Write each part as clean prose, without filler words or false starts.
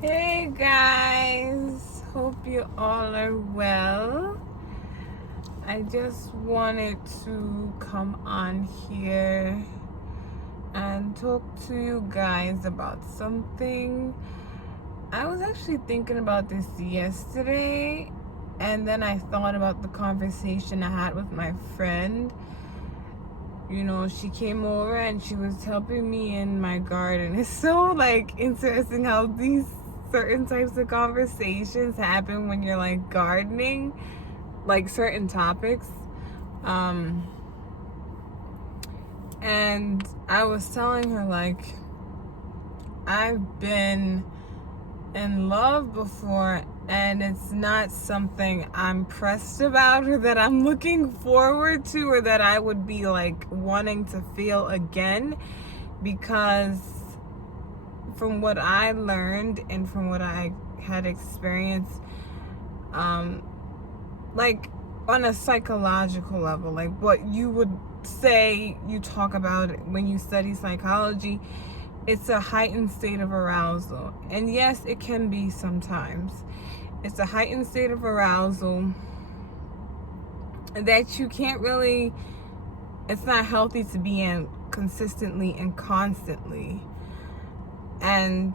Hey guys, hope you all are well. I just wanted to come on here and talk to you guys about something. I was actually thinking about this yesterday, and then I thought about the conversation I had with my friend. You know, she came over and she was helping me in my garden. It's so interesting how these certain types of conversations happen when you're gardening, like certain topics. And I was telling her I've been in love before, and it's not something I'm pressed about or that I'm looking forward to or that I would be wanting to feel again, because from what I learned and from what I had experienced, like on a psychological level, like what you would say you talk about when you study psychology, it's a heightened state of arousal. And yes, it can be sometimes. It's a heightened state of arousal that you can't really, it's not healthy to be in consistently and constantly. And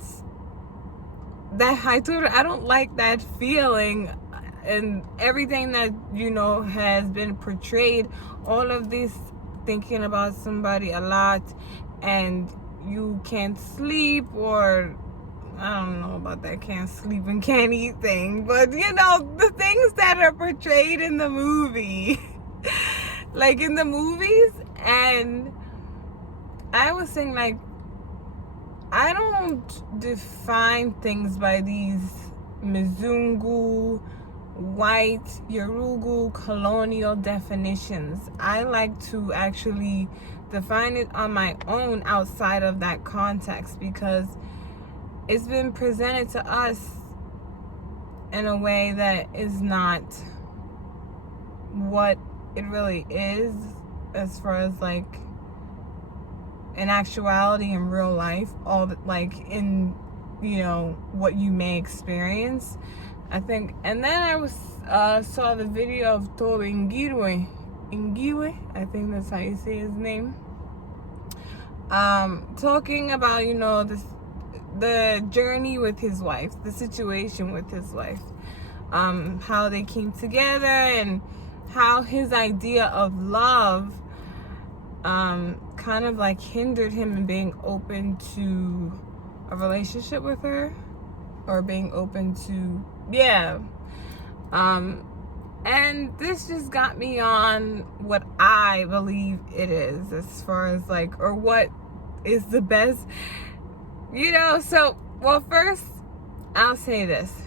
that I told her I don't like that feeling, and everything that has been portrayed, all of this thinking about somebody a lot and you can't sleep, or I don't know about that can't sleep and can't eat thing, but the things that are portrayed in the movie like in the movies. And I was saying, I don't define things by these Mzungu, white, Yorugu, colonial definitions. I like to actually define it on my own outside of that context, because it's been presented to us in a way that is not what it really is, as far as in actuality in real life, all the, in what you may experience, I think. And then I was saw the video of Toro Ingirwe, I think that's how you say his name, talking about the journey with his wife, the situation with his wife, how they came together, and how his idea of love kind of hindered him in being open to a relationship with her, or being open to and this just got me on what I believe it is, as far as or what is the best, so well, first I'll say this: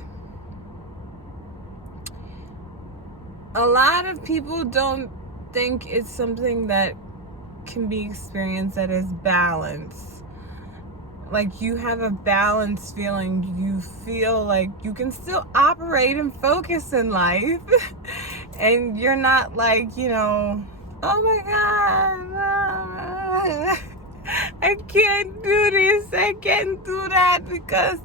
a lot of people don't think it's something that can be experienced that is balance. Like, you have a balanced feeling, you feel like you can still operate and focus in life and you're not oh my god, I can't do this, I can't do that, because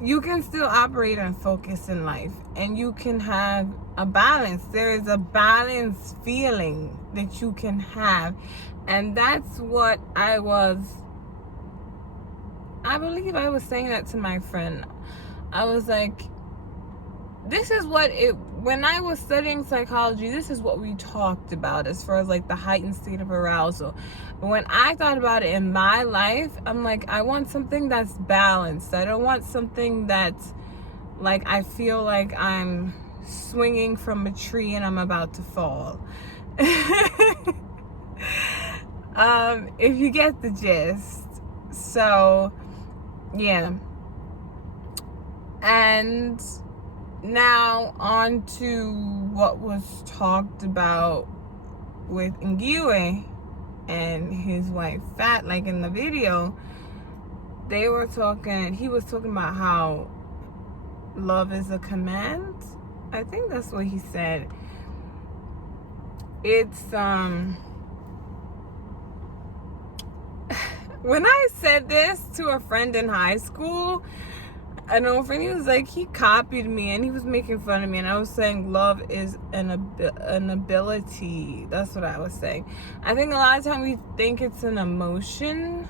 you can still operate and focus in life, and you can have a balance. There is a balanced feeling that you can have, and that's what I believe I was saying that to my friend. I was like, this is what when I was studying psychology, this is what we talked about as far as the heightened state of arousal. But when I thought about it in my life, I'm like, I want something that's balanced. I don't want something that's I feel like I'm swinging from a tree and I'm about to fall. If you get the gist. So yeah. And now on to what was talked about with Ngiwe and his wife Fat. Like in the video, he was talking about how love is a command. I think that's what he said. It's When I said this to a friend in high school, an old friend, he was like, he copied me and he was making fun of me, and I was saying love is an ability. That's what I was saying. I think a lot of times we think it's an emotion,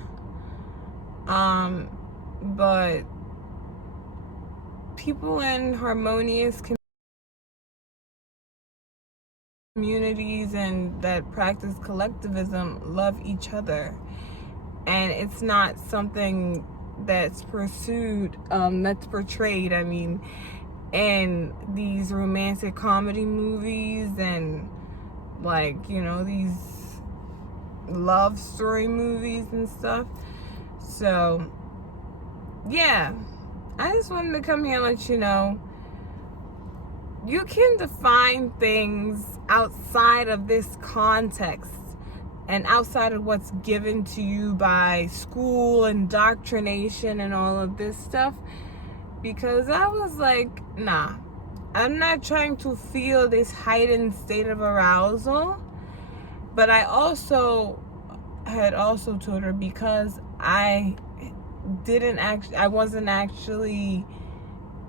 but people in harmonious communities and that practice collectivism love each other, and it's not something that's pursued, that's portrayed, I mean, in these romantic comedy movies and, like, you know, these love story movies and stuff. So yeah, I just wanted to come here and let you know, you can define things outside of this context and outside of what's given to you by school, indoctrination, and all of this stuff. Because I was like, nah, I'm not trying to feel this heightened state of arousal. But I had also told her, because I wasn't actually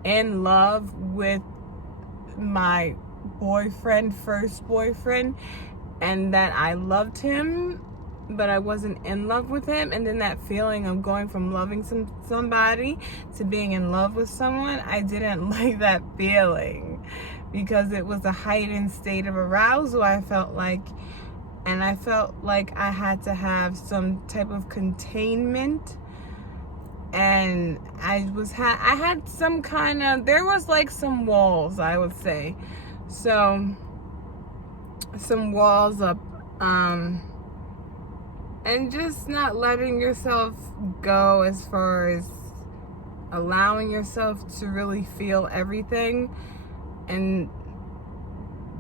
in love with my first boyfriend, and that I loved him, but I wasn't in love with him. And then that feeling of going from loving somebody to being in love with someone, I didn't like that feeling, because it was a heightened state of arousal, I felt like. And I felt like I had to have some type of containment. And I had some kind of, there was like some walls, I would say. So, some walls up, and just not letting yourself go, as far as allowing yourself to really feel everything. And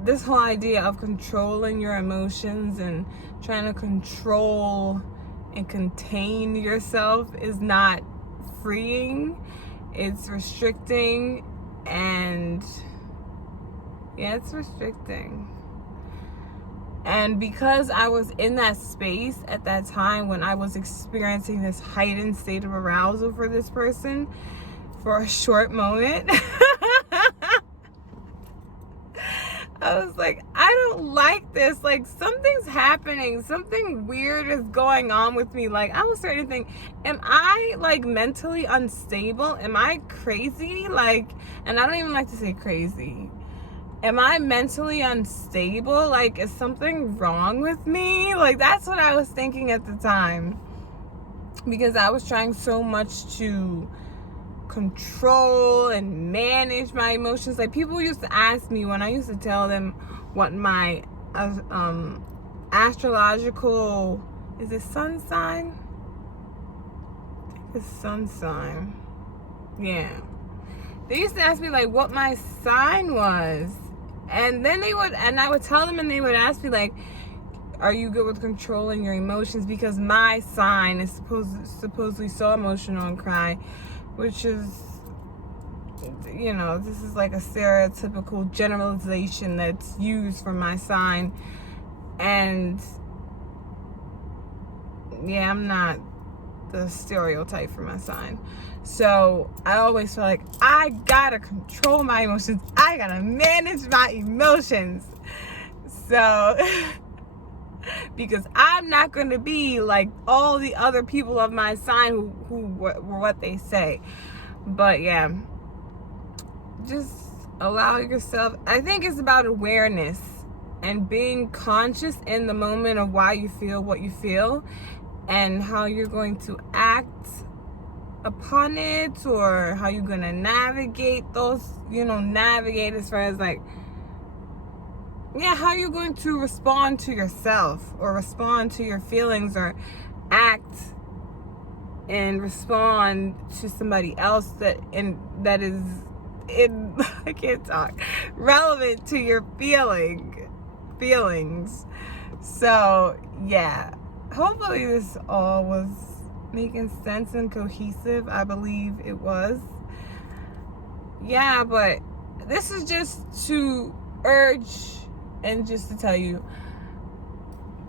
this whole idea of controlling your emotions and trying to control and contain yourself is not freeing. It's restricting, and yeah, it's restricting. And because I was in that space at that time when I was experiencing this heightened state of arousal for this person for a short moment, I was like, I don't like this. Like, something's happening. Something weird is going on with me. Like, I was starting to think, am I, like, mentally unstable? Am I crazy? Like, and I don't even like to say crazy. Am I mentally unstable? Like, is something wrong with me? Like, that's what I was thinking at the time. Because I was trying so much to control and manage my emotions. Like, people used to ask me when I used to tell them what my astrological, is it sun sign? I think it's sun sign. Yeah. They used to ask me, like, what my sign was. And then I would tell them, and they would ask me, like, are you good with controlling your emotions? Because my sign is supposedly so emotional and cry, which is, you know, this is like a stereotypical generalization that's used for my sign. And yeah, I'm not the stereotype for my sign. So I always feel like I gotta control my emotions. I gotta manage my emotions. So because I'm not going to be like all the other people of my sign who were what they say. But yeah, just allow yourself. I think it's about awareness and being conscious in the moment of why you feel what you feel and how you're going to act upon it, or how you're going to navigate those, navigate as far as like, yeah, how you're going to respond to yourself or respond to your feelings or act and respond to somebody else that is I can't talk, relevant to your feelings. So yeah, hopefully this all was making sense and cohesive. I believe it was. Yeah, but this is just to urge and just to tell you,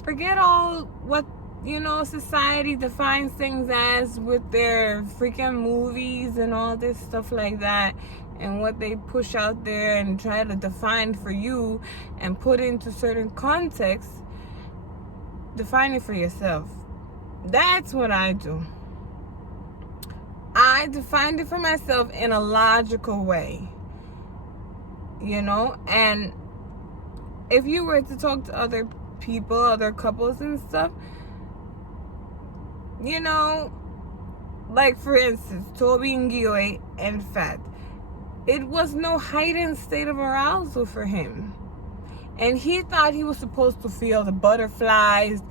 forget all what society defines things as with their freaking movies and all this stuff like that, and what they push out there and try to define for you and put into certain contexts. Define it for yourself. That's what I do. I defined it for myself in a logical way, and if you were to talk to other people, other couples and stuff, like for instance, Toby and Gioy and Fat, it was no heightened state of arousal for him. And he thought he was supposed to feel the butterflies.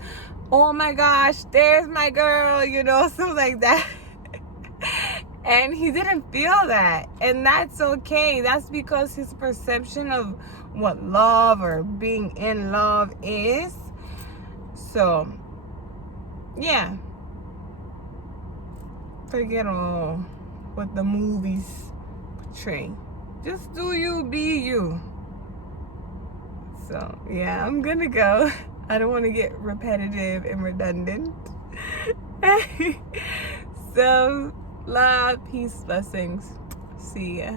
Oh my gosh, there's my girl, something like that. And he didn't feel that. And that's okay. That's because his perception of what love or being in love is. So, yeah. Forget all what the movies portray. Just do you, be you. So, yeah, I'm gonna go. I don't want to get repetitive and redundant. So, love, peace, blessings. See ya.